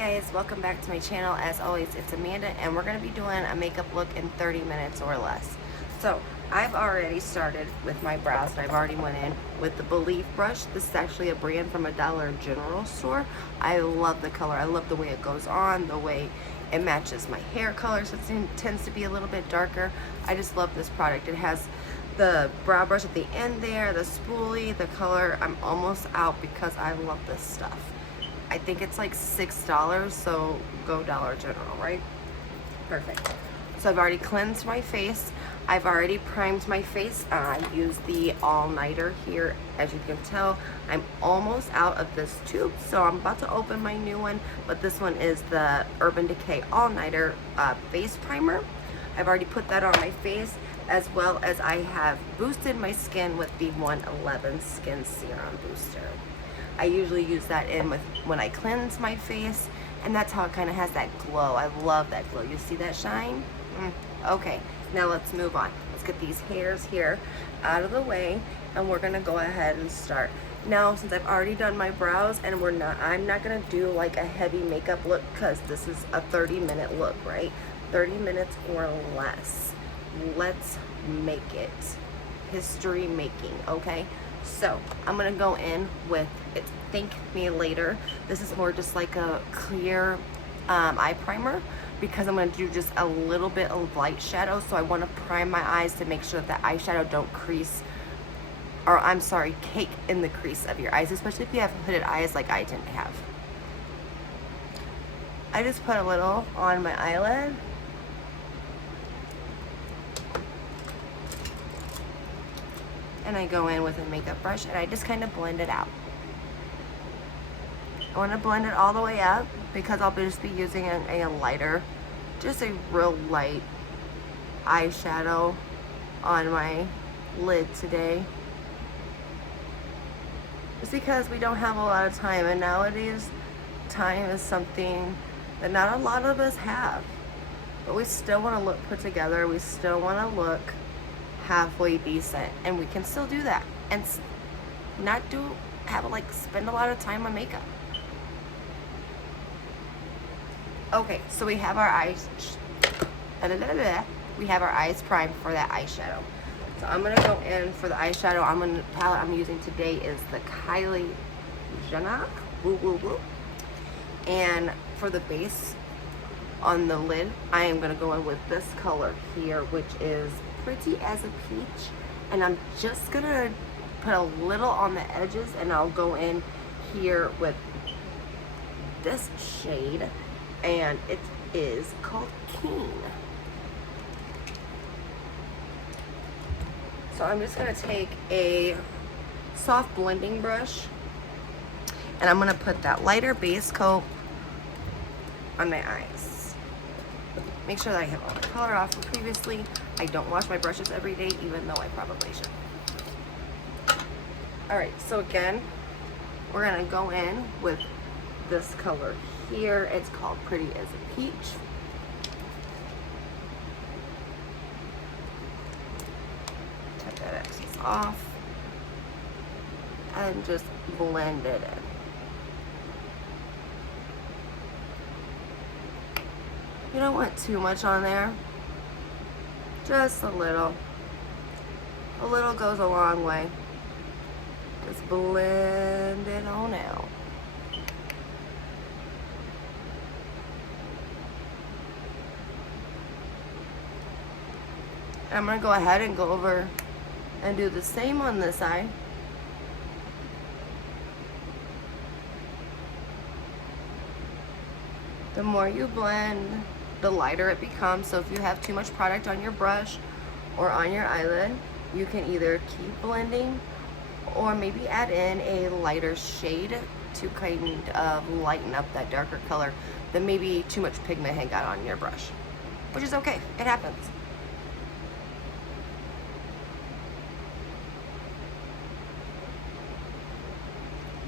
guys, welcome back to my channel. As always, it's Amanda and we're going to be doing a makeup look in 30 minutes or less. So I've already started with my brows and I've already went in with the Believe brush. This is actually a brand from a Dollar General store. I love the color. I love the way it goes on, the way it matches my hair color, so it tends to be a little bit darker. I just love this product. It has the brow brush at the end there, the spoolie, the color. I'm almost out because I love this stuff. I think it's like $6, so go Dollar General, right? Perfect. So I've already cleansed my face. I've already primed my face. I used the all-nighter here. As you can tell, I'm almost out of this tube, so I'm about to open my new one, but this one is the Urban Decay all-nighter face primer. I've already put that on my face, as well as I have boosted my skin with the 111 Skin Serum Booster. I usually use that in with when I cleanse my face, and that's how it kind of has that glow. I love that glow. You see that shine? Okay, now let's move on. Let's get these hairs here out of the way, and we're gonna go ahead and start. Now, since I've already done my brows, and I'm not gonna do like a heavy makeup look because this is a 30-minute look, right? 30 minutes or less. Let's make it history making, okay? So I'm gonna go in with it. Thank Me Later. This is more just like a clear eye primer because I'm gonna do just a little bit of light shadow. So I want to prime my eyes to make sure that the eyeshadow don't crease, or I'm sorry, cake in the crease of your eyes, especially if you have hooded eyes like I tend to have. I just put a little on my eyelid. And I go in with a makeup brush and I just kind of blend it out. I want to blend it all the way up because I'll just be using a lighter, just a real light eyeshadow on my lid today. Just because we don't have a lot of time, and nowadays time is something that not a lot of us have. But we still want to look put together. We still want to look halfway decent, and we can still do that and not spend a lot of time on makeup. Okay, so we have our eyes primed for that eyeshadow. So I'm gonna go in for the eyeshadow. Palette I'm using today is the Kylie Jenner, and for the base on the lid, I am gonna go in with this color here, which is Pretty as a Peach, and I'm just gonna put a little on the edges, and I'll go in here with this shade, and it is called Keene. So I'm just gonna take a soft blending brush and I'm gonna put that lighter base coat on my eyes. Make sure that I have all the color off from previously. I don't wash my brushes every day, even though I probably should. Alright, so again, we're gonna go in with this color here. It's called Pretty as a Peach. Take that excess off and just blend it in. You don't want too much on there, just a little. A little goes a long way. Just blend it on out. I'm gonna go ahead and go over and do the same on this eye. The more you blend, the lighter it becomes. So if you have too much product on your brush or on your eyelid, you can either keep blending or maybe add in a lighter shade to kind of lighten up that darker color that maybe too much pigment had got on your brush, which is okay, it happens.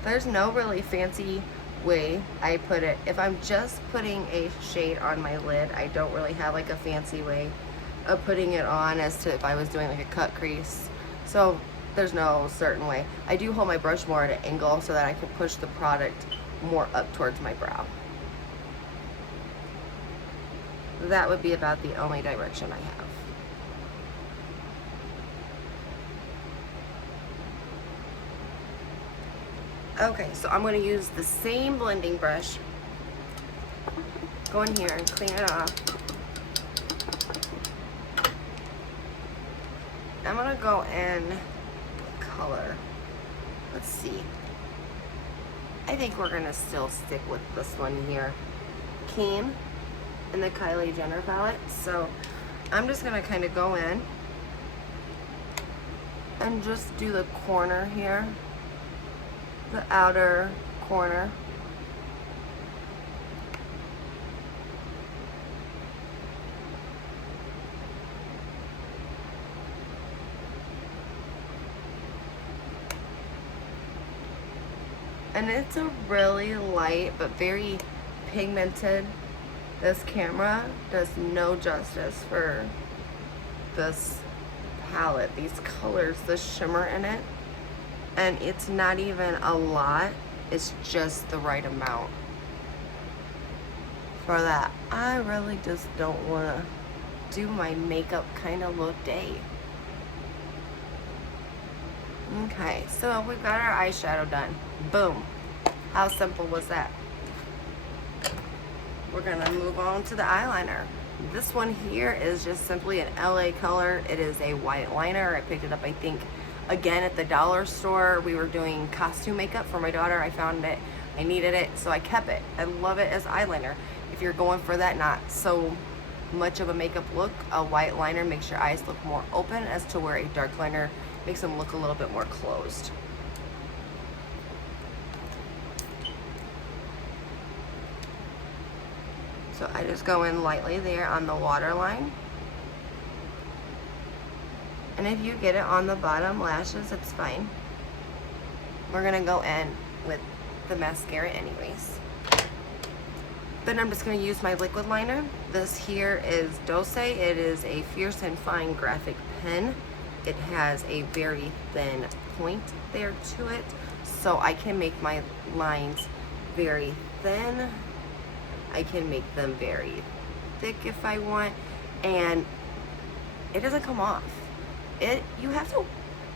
There's no really fancy way I put it. If I'm just putting a shade on my lid, I don't really have like a fancy way of putting it on as to if I was doing like a cut crease. So there's no certain way. I do hold my brush more at an angle so that I can push the product more up towards my brow. that would be about the only direction I have. Okay, so I'm going to use the same blending brush. Go in here and clean it off. I'm going to go in color. Let's see. I think we're going to still stick with this one here. Keene in the Kylie Jenner palette. So I'm just going to kind of go in and just do the corner here. The outer corner. And it's a really light but very pigmented. This camera does no justice for this palette, these colors, the shimmer in it. And it's not even a lot, it's just the right amount for that. I really just don't want to do my makeup kind of look day. Okay, so we've got our eyeshadow done. Boom. How simple was that? We're gonna move on to the eyeliner. This one here is just simply an LA color. It is a white liner. I picked it up, I think, again at the dollar store. We were doing costume makeup for my daughter. I found it, I needed it, so I kept it. I love it as eyeliner. If you're going for that not so much of a makeup look, a white liner makes your eyes look more open, as to where a dark liner makes them look a little bit more closed. So I just go in lightly there on the waterline. And if you get it on the bottom lashes, it's fine. We're gonna go in with the mascara anyways. Then I'm just gonna use my liquid liner. This here is Doucce. It is a fierce and fine graphic pen. It has a very thin point there to it, so I can make my lines very thin. I can make them very thick if I want, and it doesn't come off. You have to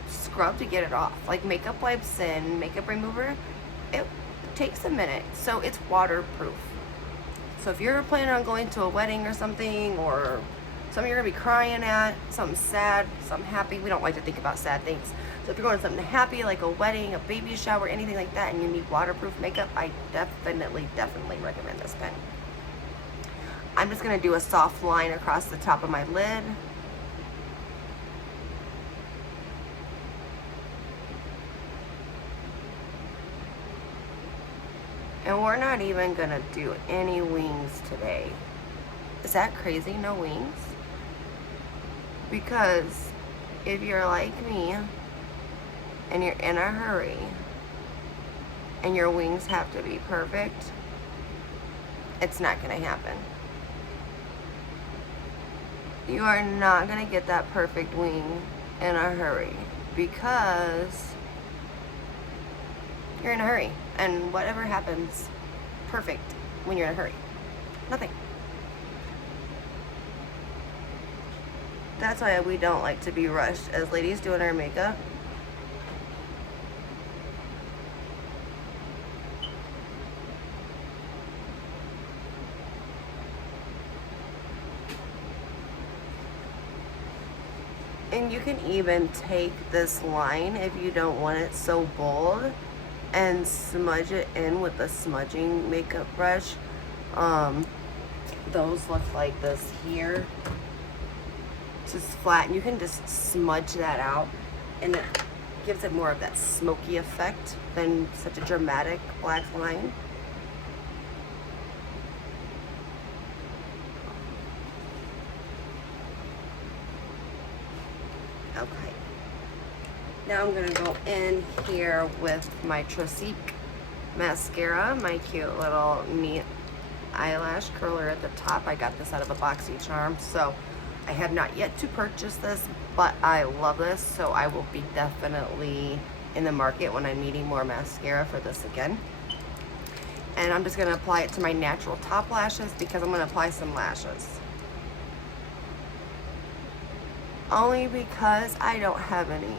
scrub to get it off. Like makeup wipes and makeup remover, it takes a minute. So it's waterproof. So if you're planning on going to a wedding or something, or something you're gonna be crying at, something sad, something happy. We don't like to think about sad things. So if you're going to something happy, like a wedding, a baby shower, anything like that, and you need waterproof makeup, I definitely recommend this pen. I'm just gonna do a soft line across the top of my lid. And we're not even gonna do any wings today. Is that crazy? No wings? Because if you're like me and you're in a hurry and your wings have to be perfect, it's not gonna happen. You are not gonna get that perfect wing in a hurry because you're in a hurry, and whatever happens perfect when you're in a hurry? Nothing. That's why we don't like to be rushed as ladies doing our makeup. And you can even take this line, if you don't want it so bold, and smudge it in with a smudging makeup brush. Those look like this here. Just flat, and you can just smudge that out, and it gives it more of that smoky effect than such a dramatic black line. Okay, now I'm gonna go in here with my Tresique mascara, my cute little neat eyelash curler at the top. I got this out of a BoxyCharm, so I have not yet to purchase this, but I love this, so I will be definitely in the market when I'm needing more mascara for this again. And I'm just gonna apply it to my natural top lashes because I'm gonna apply some lashes. only because I don't have any.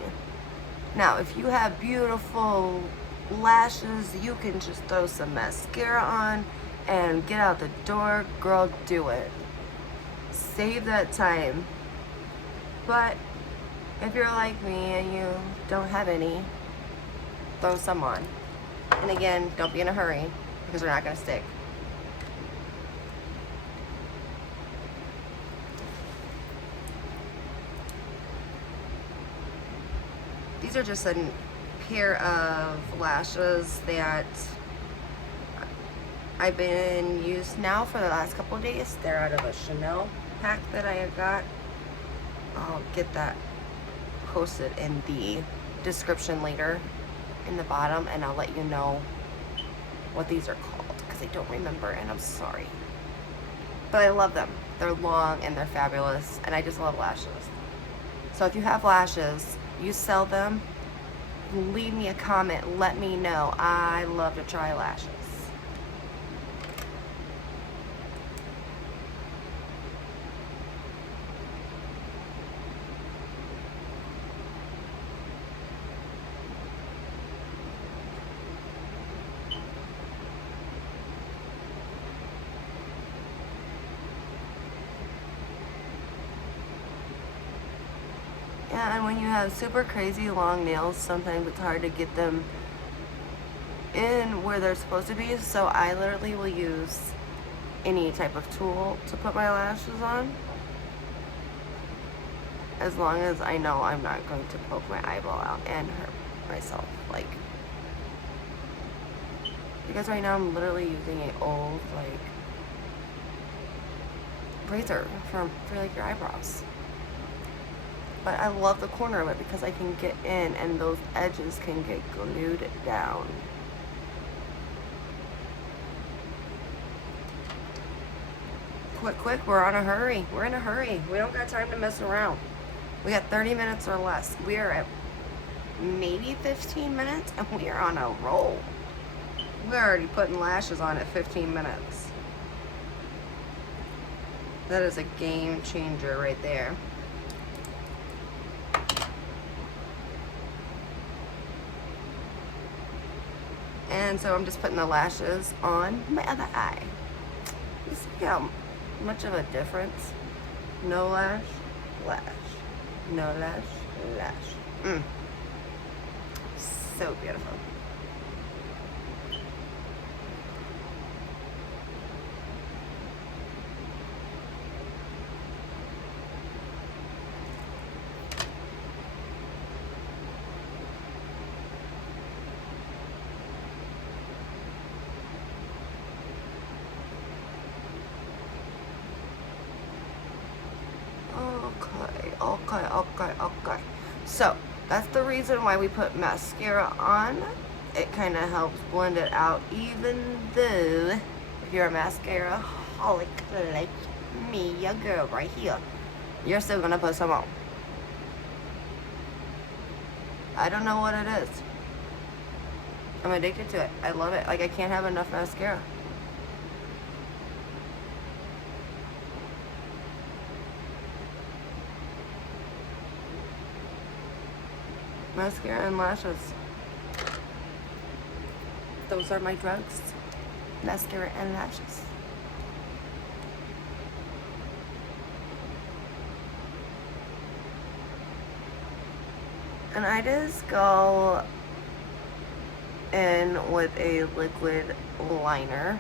Now, if you have beautiful lashes, you can just throw some mascara on and get out the door. Girl, do it. Save that time. But if you're like me and you don't have any, throw some on. And again, don't be in a hurry because they're not going to stick. These are just a pair of lashes that I've been used now for the last couple of days. They're out of a Chanel pack that I got. I'll get that posted in the description later in the bottom, and I'll let you know what these are called because I don't remember and I'm sorry. But I love them. They're long and they're fabulous, and I just love lashes. So if you have lashes, you sell them, leave me a comment, let me know. I love to try lashes. Yeah, and when you have super crazy long nails, sometimes it's hard to get them in where they're supposed to be. So I literally will use any type of tool to put my lashes on, as long as I know I'm not going to poke my eyeball out and hurt myself. Like, because right now I'm literally using an old like razor for like your eyebrows. But I love the corner of it because I can get in and those edges can get glued down. Quick, we're on a hurry. We're in a hurry. We don't got time to mess around. We got 30 minutes or less. We are at maybe 15 minutes and we are on a roll. We're already putting lashes on at 15 minutes. That is a game changer right there. And so I'm just putting the lashes on my other eye. You see how much of a difference? No lash, lash. No lash, lash. So beautiful. Okay. So that's the reason why we put mascara on. It kind of helps blend it out, even though if you're a mascara holic like me, your girl right here, you're still gonna put some on. I don't know what it is. I'm addicted to it. I love it. Like, I can't have enough mascara. Mascara and lashes. Those are my drugs. Mascara and lashes. And I just go in with a liquid liner.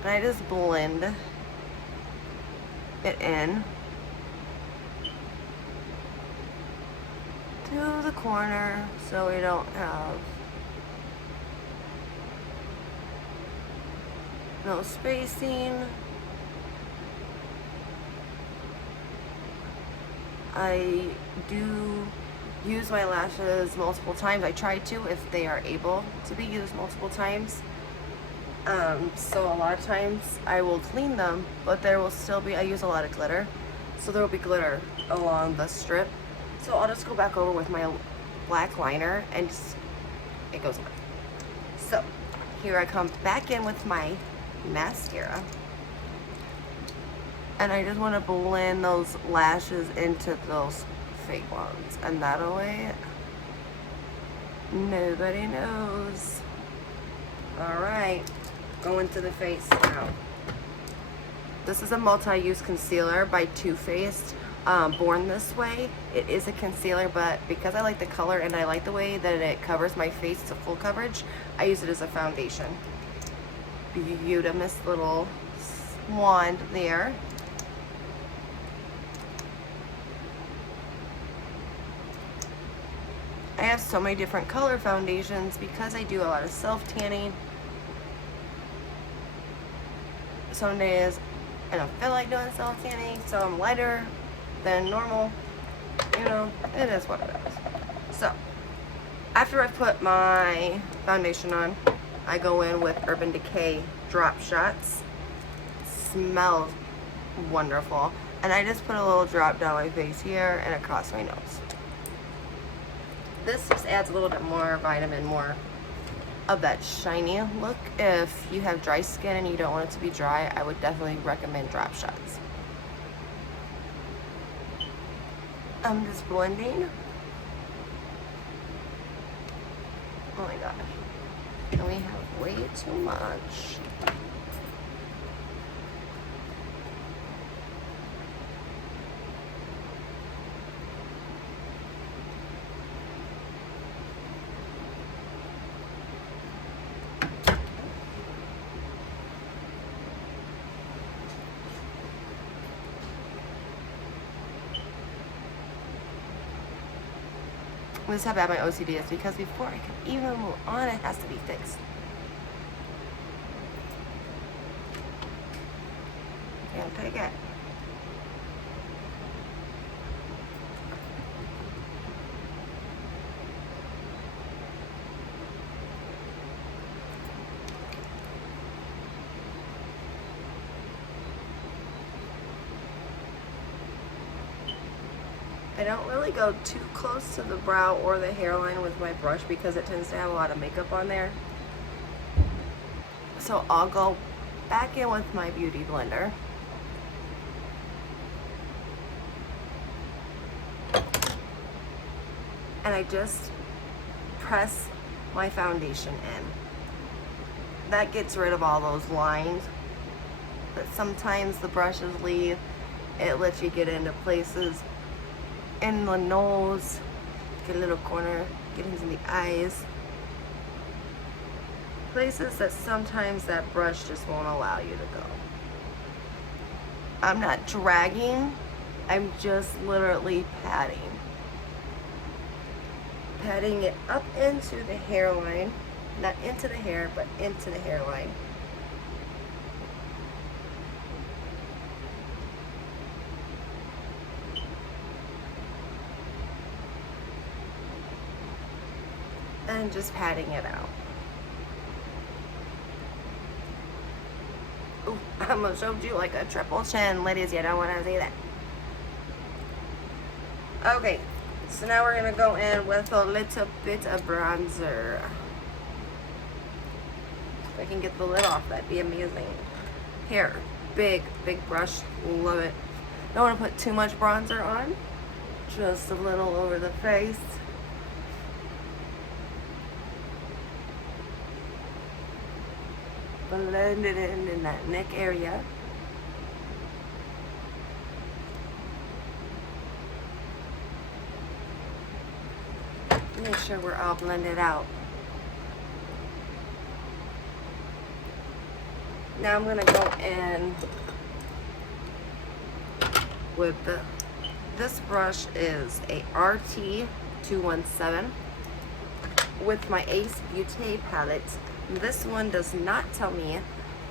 And I just blend it in to the corner so we don't have no spacing. I do use my lashes multiple times. I try to, if they are able to be used multiple times. So a lot of times I will clean them, but there will still be, I use a lot of glitter, so there will be glitter along the strip. So I'll just go back over with my black liner and just, it goes on. So Here I come back in with my mascara. And I just want to blend those lashes into those fake ones. And that way, nobody knows. Alright, going to the face now. This is a multi-use concealer by Too Faced. Born This Way. It is a concealer, but because I like the color and I like the way that it covers my face, it's a full coverage, I use it as a foundation. Beauteous little wand there. I have so many different color foundations because I do a lot of self-tanning. Some days I don't feel like doing self-tanning, so I'm lighter than normal. You know, it is what it is. So, after I put my foundation on, I go in with Urban Decay drop shots. Smells wonderful. And I just put a little drop down my face here and across my nose. This just adds a little bit more vitamin, more of that shiny look. If you have dry skin and you don't want it to be dry, I would definitely recommend drop shots. I'm just blending. Oh my gosh. And we have way too much. This is how bad my OCD is, because before I can even move on, it has to be fixed. Can't take it. I don't really go too close to the brow or the hairline with my brush because it tends to have a lot of makeup on there. So I'll go back in with my beauty blender. And I just press my foundation in. That gets rid of all those lines that sometimes the brushes leave. It lets you get into places in the nose, get a little corner, get into the eyes. Places that sometimes that brush just won't allow you to go. I'm not dragging, I'm just literally patting. Patting it up into the hairline, not into the hair, but into the hairline. And just patting it out. Ooh, I almost showed you like a triple chin. Ladies, you don't want to see that. Okay, so now we're going to go in with a little bit of bronzer. If I can get the lid off, that'd be amazing. Here, big brush. Love it. Don't want to put too much bronzer on. Just a little over the face. Blend it in that neck area. Make sure we're all blended out. Now I'm going to go in with this brush is a RT217 with my Ace Beaute palette. This one does not tell me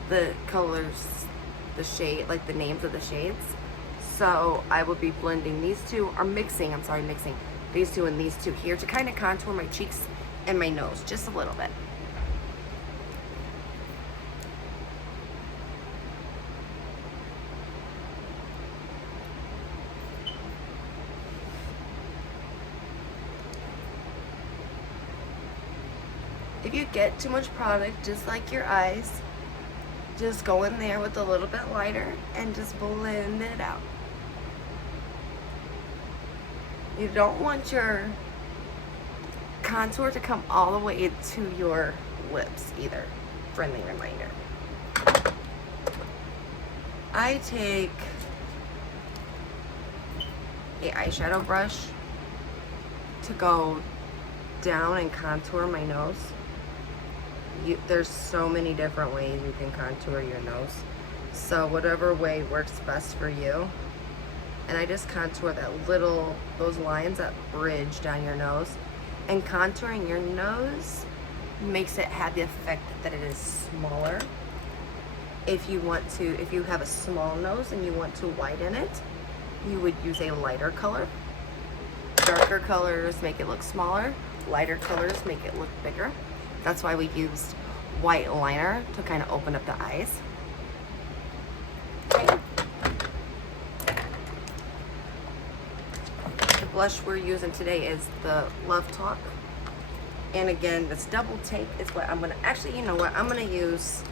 the colors, the shade, like the names of the shades. So I will be blending these two, or mixing these two and these two here to kind of contour my cheeks and my nose just a little bit. If you get too much product, just like your eyes, just go in there with a little bit lighter and just blend it out. You don't want your contour to come all the way to your lips either. Friendly reminder. I take a eyeshadow brush to go down and contour my nose. There's so many different ways you can contour your nose. So whatever way works best for you. And I just contour those lines that bridge down your nose. And contouring your nose makes it have the effect that it is smaller. If you have a small nose and you want to widen it, you would use a lighter color. Darker colors make it look smaller. Lighter colors make it look bigger. That's why we used white liner to kind of open up the eyes. Okay. The blush we're using today is the Love Talk. And again, this double take is what I'm gonna, actually, you know what, I'm gonna use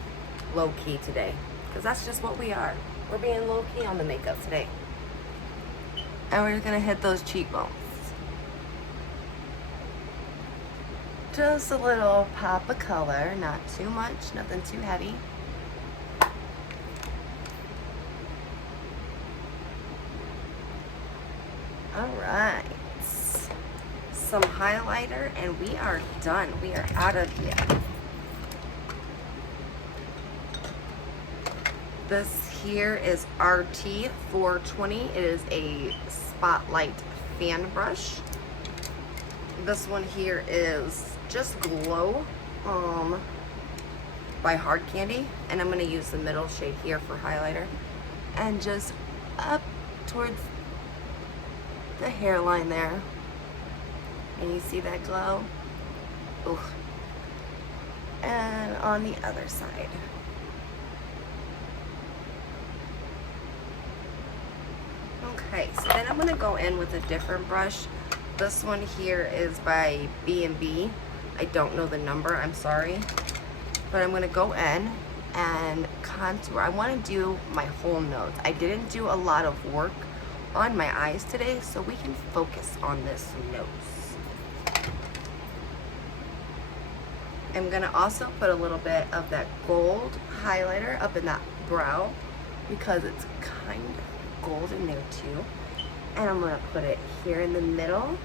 low key today, because that's just what we are. We're being low key on the makeup today. And we're gonna hit those cheekbones. Just a little pop of color, not too much, nothing too heavy. All right, some highlighter and we are done. We are out of here. This here is RT 420. It is a spotlight fan brush. This one here is just Glow by Hard Candy, and I'm going to use the middle shade here for highlighter and just up towards the hairline there, and you see that glow. Ooh. And on the other side. Okay, so then I'm going to go in with a different brush. This one here is by B&B. I don't know the number, I'm sorry. But I'm going to go in and contour. I want to do my whole nose. I didn't do a lot of work on my eyes today, so we can focus on this nose. I'm going to also put a little bit of that gold highlighter up in that brow because it's kind of gold in there too. And I'm going to put it here in the middle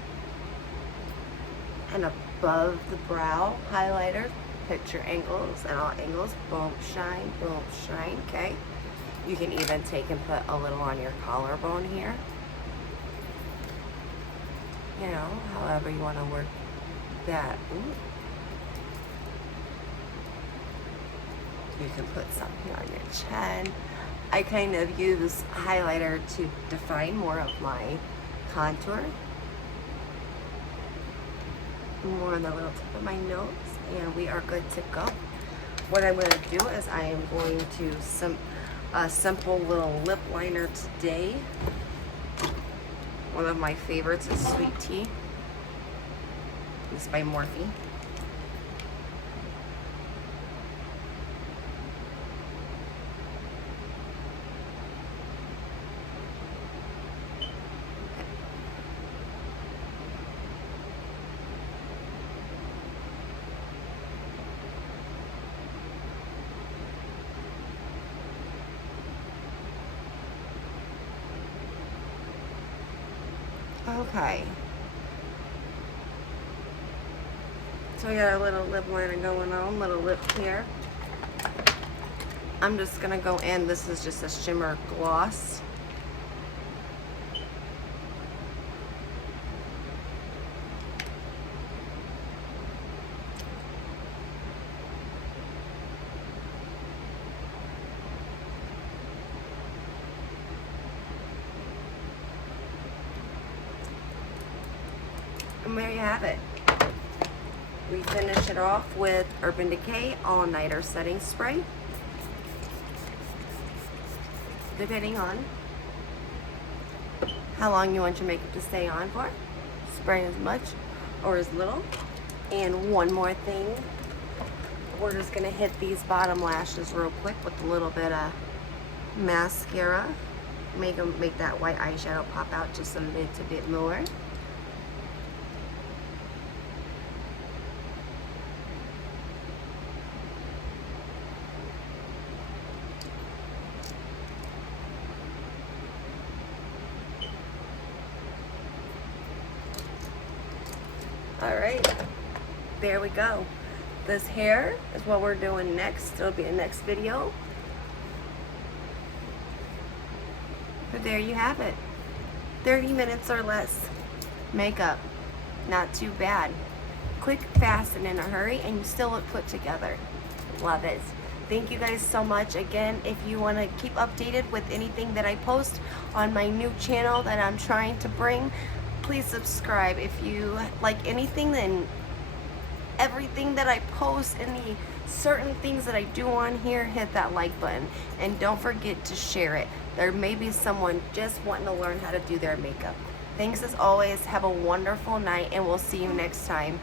and above the brow highlighter. Picture angles and all angles. Boom, shine, okay? You can even take and put a little on your collarbone here. You know, however you want to work that. Ooh. You can put some here on your chin. I kind of use highlighter to define more of my contour. More on the little tip of my nose, and we are good to go. What I'm going to do is I am going to a simple little lip liner today. One of my favorites is Sweet Tea. This is by Morphe. Okay. So we got our little lip liner going on, little lip here. I'm just gonna go in, this is just a shimmer gloss. And there you have it. We finish it off with Urban Decay All Nighter Setting Spray. Depending on how long you want your makeup to stay on for. Spray as much or as little. And one more thing we're just gonna hit these bottom lashes real quick with a little bit of mascara. Make that white eyeshadow pop out just a little bit more. All right, there we go. This hair is what we're doing next. It'll be the next video. But there you have it. 30 minutes or less makeup. Not too bad. Quick, fast, and in a hurry, and you still look put together. Love it. Thank you guys so much. Again, if you want to keep updated with anything that I post on my new channel that I'm trying to bring, please subscribe. If you like anything, then everything that I post, any certain things that I do on here, hit that like button, and don't forget to share it. There may be someone just wanting to learn how to do their makeup. Thanks as always. Have a wonderful night, and we'll see you next time.